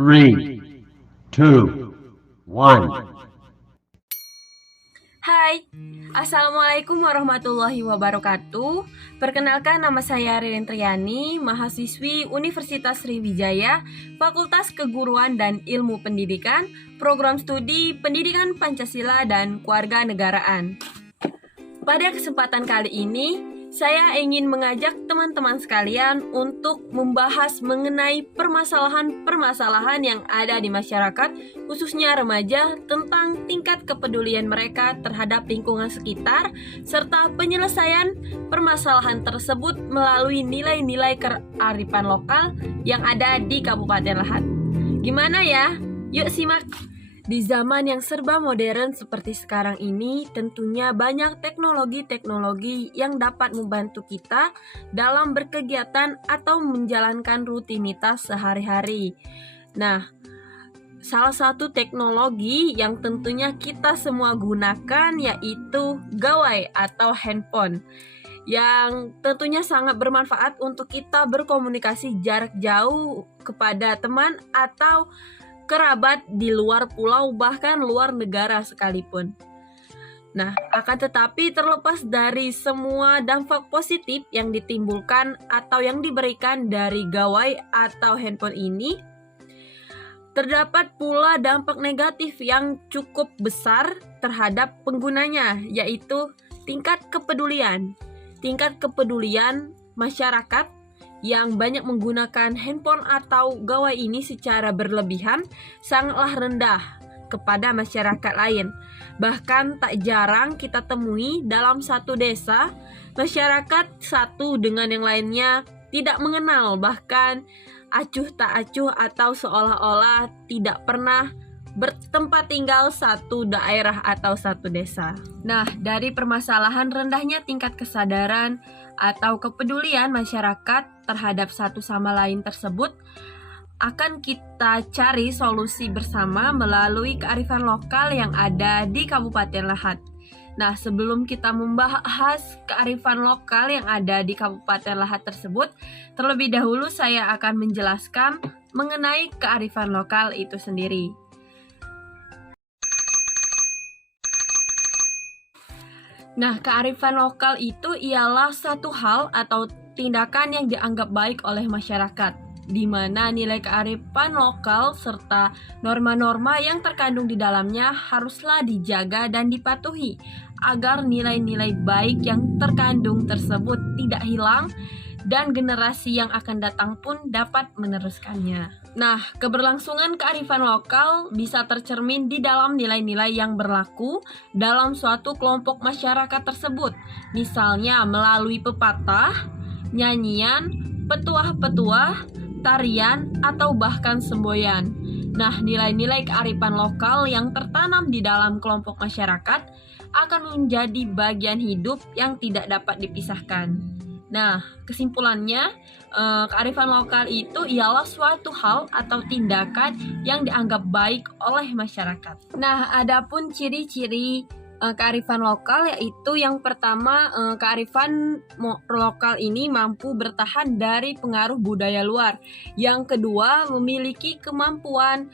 3, 2, 1. Hai, Assalamualaikum warahmatullahi wabarakatuh. Perkenalkan, nama saya Ririn Triani, mahasiswi Universitas Sriwijaya, Fakultas Keguruan dan Ilmu Pendidikan, Program Studi Pendidikan Pancasila dan Kewarganegaraan. Pada kesempatan kali ini, saya ingin mengajak teman-teman sekalian untuk membahas mengenai permasalahan-permasalahan yang ada di masyarakat, khususnya remaja, tentang tingkat kepedulian mereka terhadap lingkungan sekitar, serta penyelesaian permasalahan tersebut melalui nilai-nilai kearifan lokal yang ada di Kabupaten Lahat. Gimana ya? Yuk simak! Di zaman yang serba modern seperti sekarang ini, tentunya banyak teknologi-teknologi yang dapat membantu kita dalam berkegiatan atau menjalankan rutinitas sehari-hari. Nah, salah satu teknologi yang tentunya kita semua gunakan yaitu gawai atau handphone, yang tentunya sangat bermanfaat untuk kita berkomunikasi jarak jauh kepada teman atau kerabat di luar pulau, bahkan luar negara sekalipun. Nah, akan tetapi terlepas dari semua dampak positif yang ditimbulkan atau yang diberikan dari gawai atau handphone ini, terdapat pula dampak negatif yang cukup besar terhadap penggunanya, yaitu tingkat kepedulian. Tingkat kepedulian masyarakat yang banyak menggunakan handphone atau gawai ini secara berlebihan sangatlah rendah kepada masyarakat lain. Bahkan tak jarang kita temui dalam satu desa, masyarakat satu dengan yang lainnya tidak mengenal, bahkan acuh tak acuh atau seolah-olah tidak pernah bertempat tinggal satu daerah atau satu desa. Nah, dari permasalahan rendahnya tingkat kesadaran atau kepedulian masyarakat terhadap satu sama lain tersebut, akan kita cari solusi bersama melalui kearifan lokal yang ada di Kabupaten Lahat. Nah, sebelum kita membahas kearifan lokal yang ada di Kabupaten Lahat tersebut, terlebih dahulu saya akan menjelaskan mengenai kearifan lokal itu sendiri. Nah, kearifan lokal itu ialah satu hal atau tindakan yang dianggap baik oleh masyarakat, di mana nilai kearifan lokal serta norma-norma yang terkandung di dalamnya haruslah dijaga dan dipatuhi, agar nilai-nilai baik yang terkandung tersebut tidak hilang dan generasi yang akan datang pun dapat meneruskannya. Nah, keberlangsungan kearifan lokal bisa tercermin di dalam nilai-nilai yang berlaku dalam suatu kelompok masyarakat tersebut. Misalnya melalui pepatah, nyanyian, petuah-petuah, tarian, atau bahkan semboyan. Nah, nilai-nilai kearifan lokal yang tertanam di dalam kelompok masyarakat akan menjadi bagian hidup yang tidak dapat dipisahkan. Nah, kesimpulannya, kearifan lokal itu ialah suatu hal atau tindakan yang dianggap baik oleh masyarakat. Nah, adapun ciri-ciri kearifan lokal yaitu yang pertama, kearifan lokal ini mampu bertahan dari pengaruh budaya luar. Yang kedua, memiliki kemampuan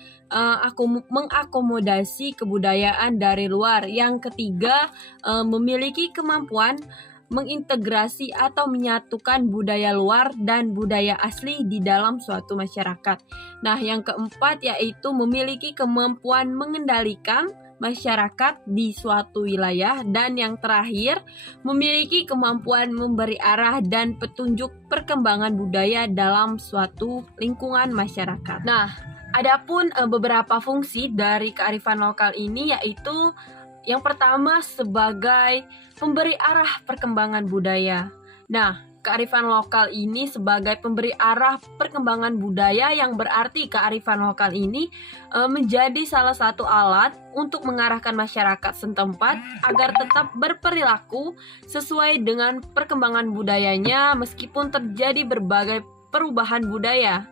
mengakomodasi kebudayaan dari luar. Yang ketiga, memiliki kemampuan mengintegrasi atau menyatukan budaya luar dan budaya asli di dalam suatu masyarakat. Nah, yang keempat yaitu memiliki kemampuan mengendalikan masyarakat di suatu wilayah, dan yang terakhir memiliki kemampuan memberi arah dan petunjuk perkembangan budaya dalam suatu lingkungan masyarakat. Nah, adapun beberapa fungsi dari kearifan lokal ini yaitu yang pertama sebagai pemberi arah perkembangan budaya. Nah, kearifan lokal ini sebagai pemberi arah perkembangan budaya, yang berarti kearifan lokal ini menjadi salah satu alat untuk mengarahkan masyarakat setempat agar tetap berperilaku sesuai dengan perkembangan budayanya meskipun terjadi berbagai perubahan budaya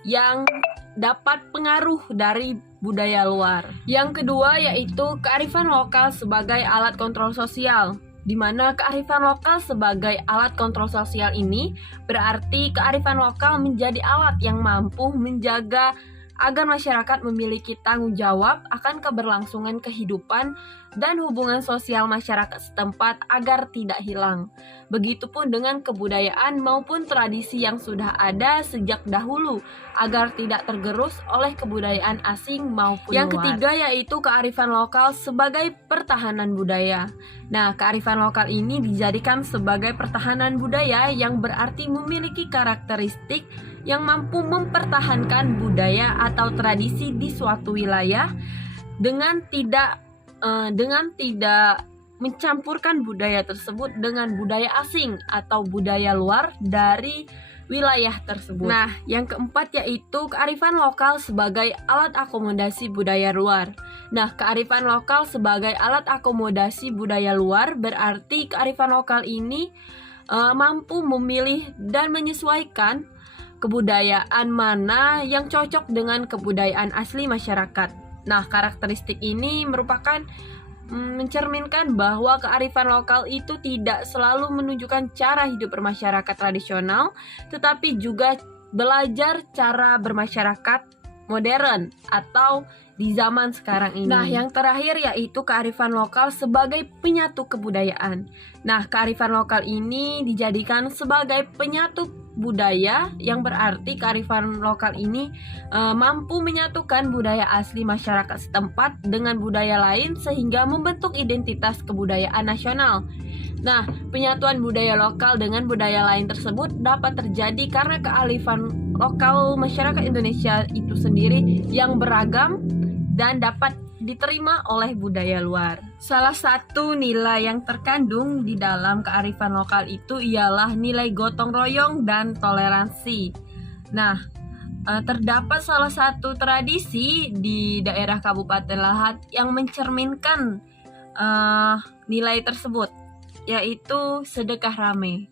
yang dapat pengaruh dari budaya luar. Yang kedua yaitu kearifan lokal sebagai alat kontrol sosial, di mana kearifan lokal sebagai alat kontrol sosial ini berarti kearifan lokal menjadi alat yang mampu menjaga agar masyarakat memiliki tanggung jawab akan keberlangsungan kehidupan dan hubungan sosial masyarakat setempat agar tidak hilang. Begitupun dengan kebudayaan maupun tradisi yang sudah ada sejak dahulu agar tidak tergerus oleh kebudayaan asing maupun Yang luar. ketiga yaitu kearifan lokal sebagai pertahanan budaya. Nah, kearifan lokal ini dijadikan sebagai pertahanan budaya yang berarti memiliki karakteristik yang mampu mempertahankan budaya atau tradisi di suatu wilayah dengan tidak mencampurkan budaya tersebut dengan budaya asing atau budaya luar dari wilayah tersebut. Nah, yang keempat yaitu kearifan lokal sebagai alat akomodasi budaya luar. Nah, kearifan lokal sebagai alat akomodasi budaya luar berarti kearifan lokal ini mampu memilih dan menyesuaikan kebudayaan mana yang cocok dengan kebudayaan asli masyarakat. Nah, karakteristik ini merupakan mencerminkan bahwa kearifan lokal itu tidak selalu menunjukkan cara hidup bermasyarakat tradisional, tetapi juga belajar cara bermasyarakat modern atau di zaman sekarang ini. Nah, yang terakhir yaitu kearifan lokal sebagai penyatu kebudayaan. Nah, kearifan lokal ini dijadikan sebagai penyatu budaya yang berarti kearifan lokal ini mampu menyatukan budaya asli masyarakat setempat dengan budaya lain sehingga membentuk identitas kebudayaan nasional. Nah, penyatuan budaya lokal dengan budaya lain tersebut dapat terjadi karena kearifan lokal masyarakat Indonesia itu sendiri yang beragam dan dapat diterima oleh budaya luar. Salah satu nilai yang terkandung di dalam kearifan lokal itu ialah nilai gotong royong dan toleransi. Nah, terdapat salah satu tradisi di daerah Kabupaten Lahat yang mencerminkan nilai tersebut, yaitu sedekah rame.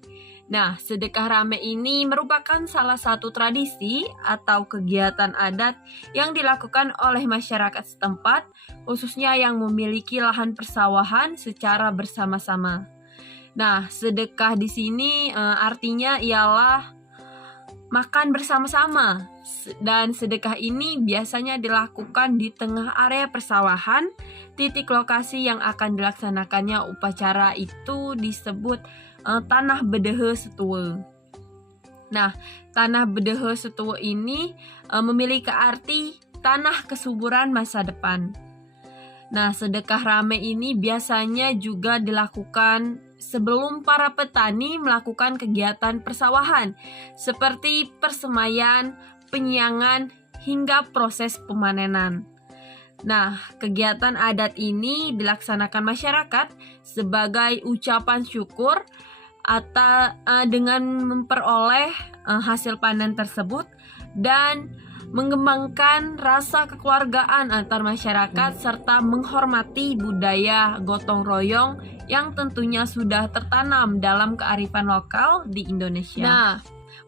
Nah, sedekah rame ini merupakan salah satu tradisi atau kegiatan adat yang dilakukan oleh masyarakat setempat, khususnya yang memiliki lahan persawahan secara bersama-sama. Nah, sedekah di sini artinya ialah makan bersama-sama, dan sedekah ini biasanya dilakukan di tengah area persawahan. Titik lokasi yang akan dilaksanakannya upacara itu disebut Tanah Bedehe Setuwe. Nah, Tanah Bedehe Setuwe ini memiliki arti tanah kesuburan masa depan. Nah, sedekah rame ini biasanya juga dilakukan sebelum para petani melakukan kegiatan persawahan seperti persemaian, penyiangan, hingga proses pemanenan. Nah, kegiatan adat ini dilaksanakan masyarakat sebagai ucapan syukur atau dengan memperoleh hasil panen tersebut dan mengembangkan rasa kekeluargaan antar masyarakat serta menghormati budaya gotong royong yang tentunya sudah tertanam dalam kearifan lokal di Indonesia. Nah,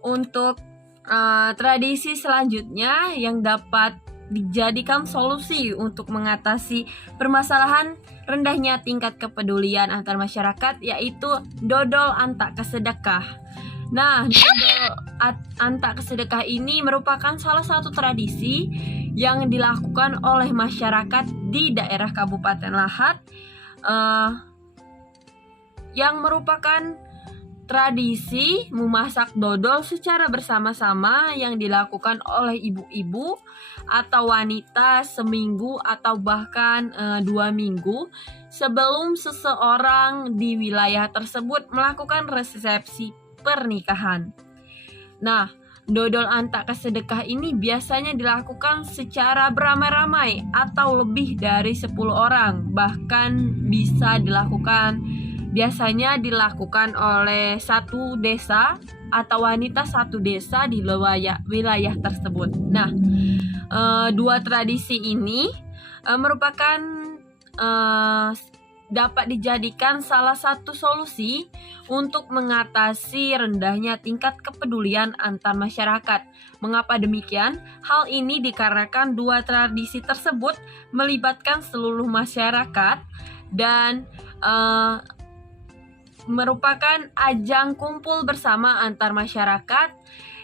untuk tradisi selanjutnya yang dapat dijadikan solusi untuk mengatasi permasalahan rendahnya tingkat kepedulian antar masyarakat yaitu dodol antak kesedekah. Nah, dodol antak kesedekah ini merupakan salah satu tradisi yang dilakukan oleh masyarakat di daerah Kabupaten Lahat yang merupakan tradisi memasak dodol secara bersama-sama yang dilakukan oleh ibu-ibu atau wanita seminggu atau bahkan 2 minggu sebelum seseorang di wilayah tersebut melakukan resepsi pernikahan. Nah, dodol antak kesedekah ini biasanya dilakukan secara beramai-ramai atau lebih dari 10 orang, bahkan biasanya dilakukan oleh satu desa atau wanita satu desa di wilayah tersebut. Nah, dua tradisi ini merupakan dapat dijadikan salah satu solusi untuk mengatasi rendahnya tingkat kepedulian antar masyarakat. Mengapa demikian? Hal ini dikarenakan dua tradisi tersebut melibatkan seluruh masyarakat dan merupakan ajang kumpul bersama antar masyarakat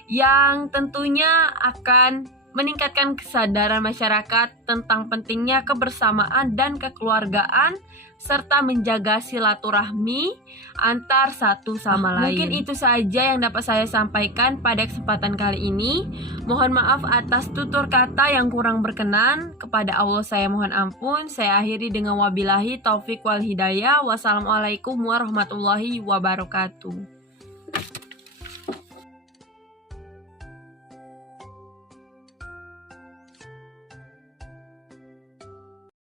yang tentunya akan meningkatkan kesadaran masyarakat tentang pentingnya kebersamaan dan kekeluargaan, serta menjaga silaturahmi antar satu sama lain. Mungkin itu saja yang dapat saya sampaikan pada kesempatan kali ini. Mohon maaf atas tutur kata yang kurang berkenan. Kepada Allah saya mohon ampun. Saya akhiri dengan wabillahi taufik wal hidayah. Wassalamualaikum warahmatullahi wabarakatuh.